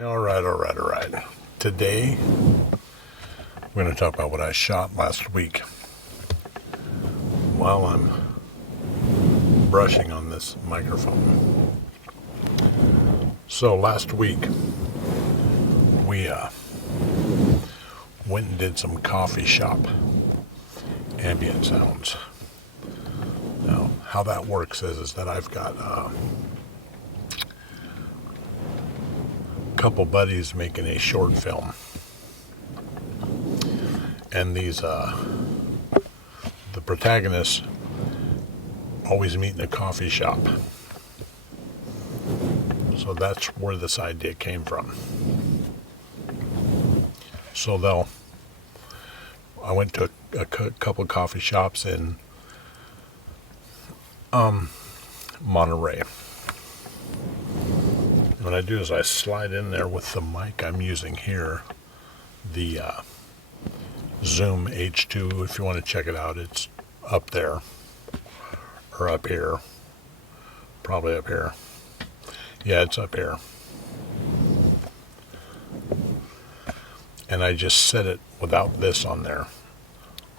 All right. Today, we're going to talk about what I shot last week while I'm brushing on this microphone. So last week, we went and did some coffee shop ambient sounds. Now, how that works is that I've got a couple buddies making a short film, and these the protagonists always meet in a coffee shop. So that's where this idea came from. So I went to a couple of coffee shops in Monterey. What I do is I slide in there with the mic I'm using here, the Zoom H2E. If you want to check it out, it's up there, or up here, probably up here. Yeah, it's up here. And I just set it without this on there,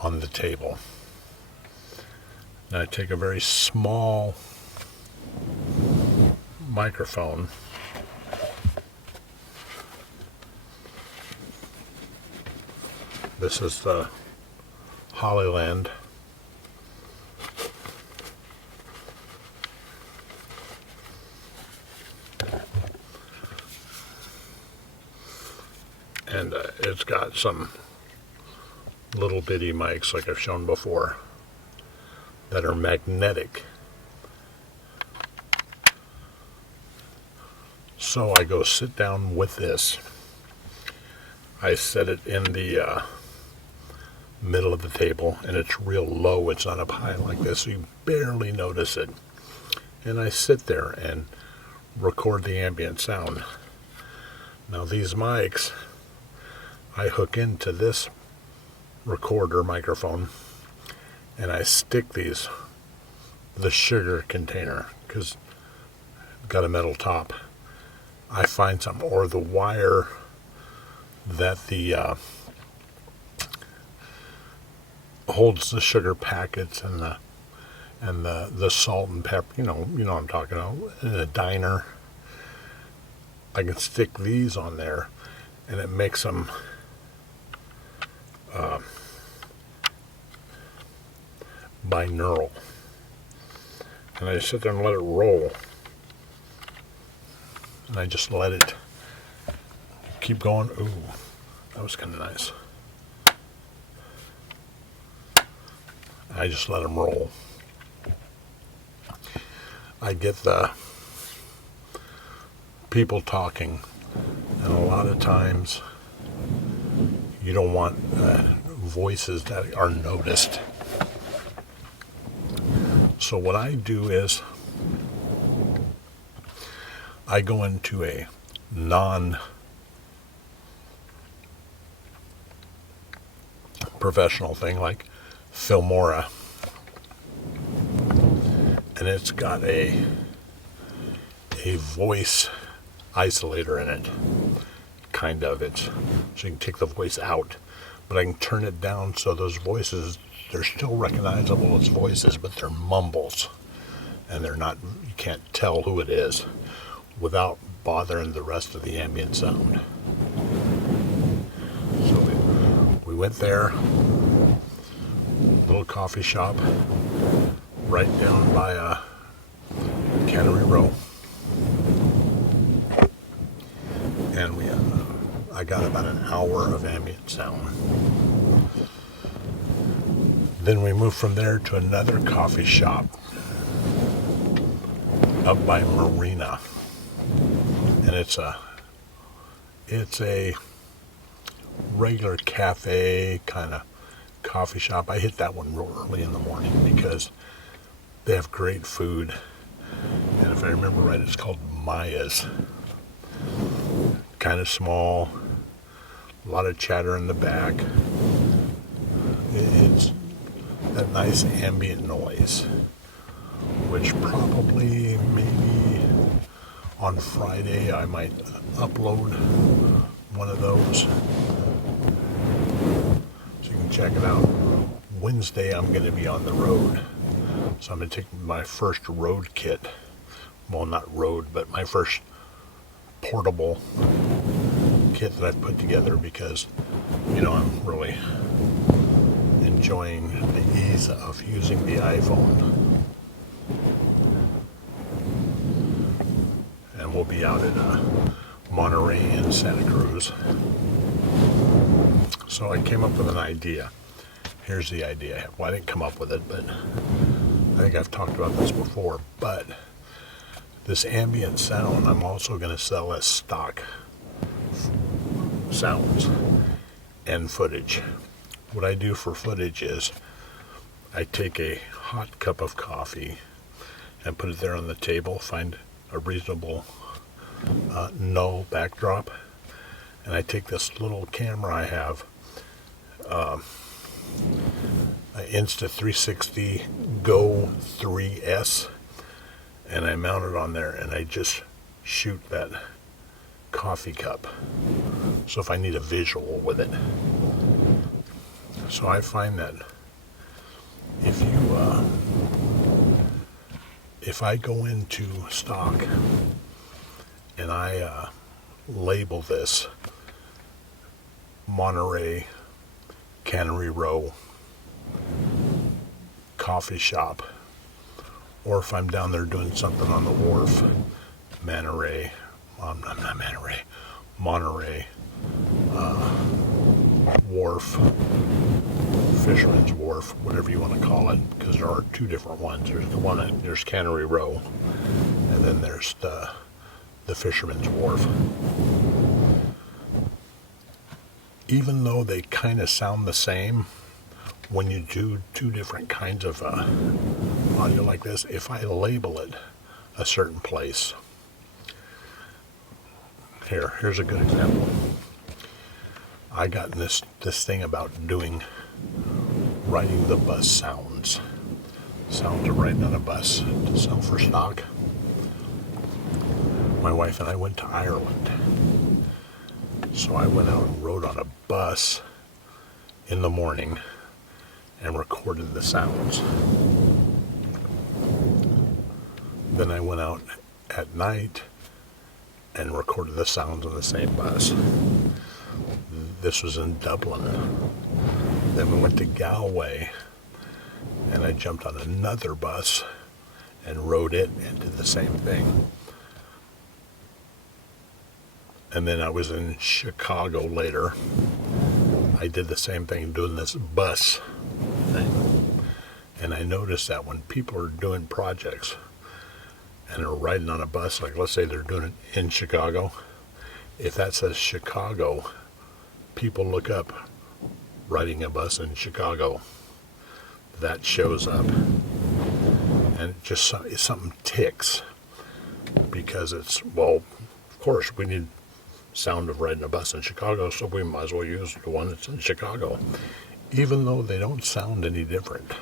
on the table. And I take a very small microphone, this is the Hollyland, and it's got some little bitty mics like I've shown before that are magnetic. So I go sit down with this. I set it in the middle of the table, and it's real low. It's not up high like this, so you barely notice it. And I sit there and record the ambient sound. Now these mics, I hook into this recorder microphone, and I stick the sugar container, because it's got a metal top. I find some, or the wire that the holds the sugar packets and the salt and pepper, you know what I'm talking about, in a diner. I can stick these on there, and it makes them binaural. And I just sit there and let it roll. And I just let it keep going. Ooh, that was kind of nice. I just let them roll. I get the people talking, and a lot of times you don't want voices that are noticed. So what I do is I go into a non-professional thing like Filmora, and it's got a voice isolator in it, kind of. It's so you can take the voice out, but I can turn it down so those voices, they're still recognizable as voices, but they're mumbles, and they're not, you can't tell who it is without bothering the rest of the ambient sound. So we went there, little coffee shop right down by Cannery Row, and I got about an hour of ambient sound. Then we moved from there to another coffee shop up by Marina, and it's a regular cafe kind of coffee shop. I hit that one real early in the morning because they have great food, and if I remember right, it's called Maya's. Kind of small, a lot of chatter in the back. It's that nice ambient noise, which probably maybe On Friday, I might upload one of those, so you can check it out. Wednesday, I'm going to be on the road, so I'm going to take my first road kit. Well, not road, but my first portable kit that I've put together because, I'm really enjoying the ease of using the iPhone. And we'll be out in Monterey and Santa Cruz. So I came up with an idea. Here's the idea. Well, I didn't come up with it, but I think I've talked about this before. But this ambient sound, I'm also going to sell as stock sounds and footage. What I do for footage is I take a hot cup of coffee and put it there on the table, find a reasonable null backdrop, and I take this little camera I have, an Insta360 Go 3S, and I mount it on there and I just shoot that coffee cup. So if I need a visual with it. So I find that if I go into stock and I label this Monterey Cannery Row coffee shop, or if I'm down there doing something on the wharf, Monterey, Wharf, Fisherman's Wharf, whatever you want to call it, because there are two different ones. There's Cannery Row, and then there's the Fisherman's Wharf. Even though they kind of sound the same, when you do two different kinds of audio like this, if I label it a certain place, here's a good example. I got this thing about writing the bus sounds of riding on a bus to sell for stock. My wife and I went to Ireland, so I went out and rode on a bus in the morning and recorded the sounds. Then I went out at night and recorded the sounds on the same bus. This was in Dublin. Then we went to Galway, and I jumped on another bus and rode it and did the same thing. And then I was in Chicago later. I did the same thing, doing this bus thing. And I noticed that when people are doing projects and are riding on a bus, like let's say they're doing it in Chicago, if that says Chicago, people look up riding a bus in Chicago. That shows up. And it just something ticks, because it's, well, of course we need sound of riding a bus in Chicago, so we might as well use the one that's in Chicago, even though they don't sound any different.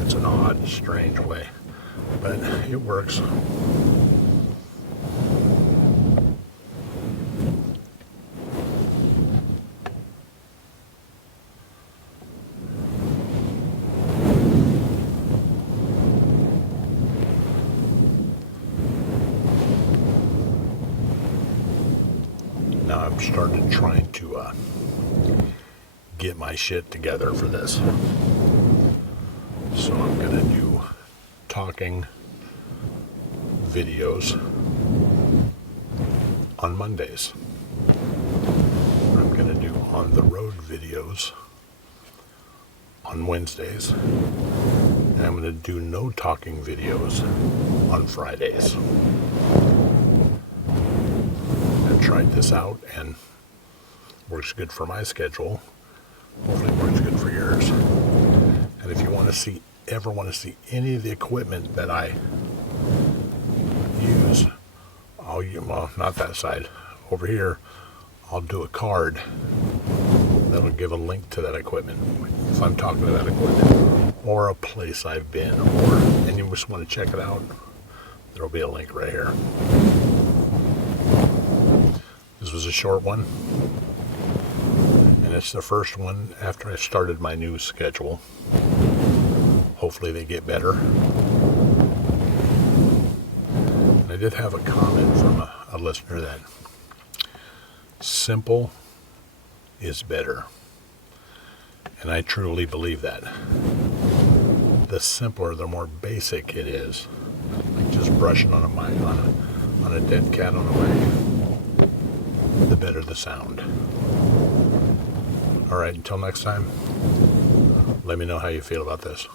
It's an odd, strange way, but it works. Now I'm starting trying to get my shit together for this. So I'm going to do talking videos on Mondays. I'm going to do on the road videos on Wednesdays. And I'm going to do no talking videos on Fridays. I've tried this out and works good for my schedule. Hopefully it works good for yours. And if you ever want to see any of the equipment that I use, well, not that side. Over here, I'll do a card that'll give a link to that equipment if I'm talking about equipment, or a place I've been, and you just want to check it out. There'll be a link right here. This was a short one, and it's the first one after I started my new schedule. Hopefully they get better. And I did have a comment from a listener that simple is better. And I truly believe that. The simpler, the more basic it is. Like just brushing on a dead cat on a mic, the better the sound. All right, until next time, let me know how you feel about this.